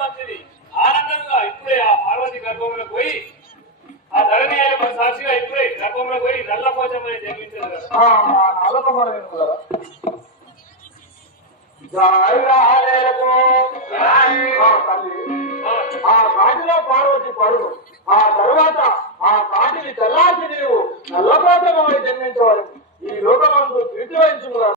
మంచిది ఆనందంగా ఇప్పుడే ఆ పార్వతి గర్భంలో పోయి ఆ ధరణి సాక్షిగా ఇప్పుడే గర్భంలో పోయి నల్ల పోచమని జన్మించారు కదా. ఆ కాటిలో పార్వతి పరుడు, ఆ తరువాత ఆ కాటిని తెల్లాచి నీవు నల్లపోతమై జన్మించవాలి. ఈ లోకమందు ప్రీతి వహించుకున్నాడు.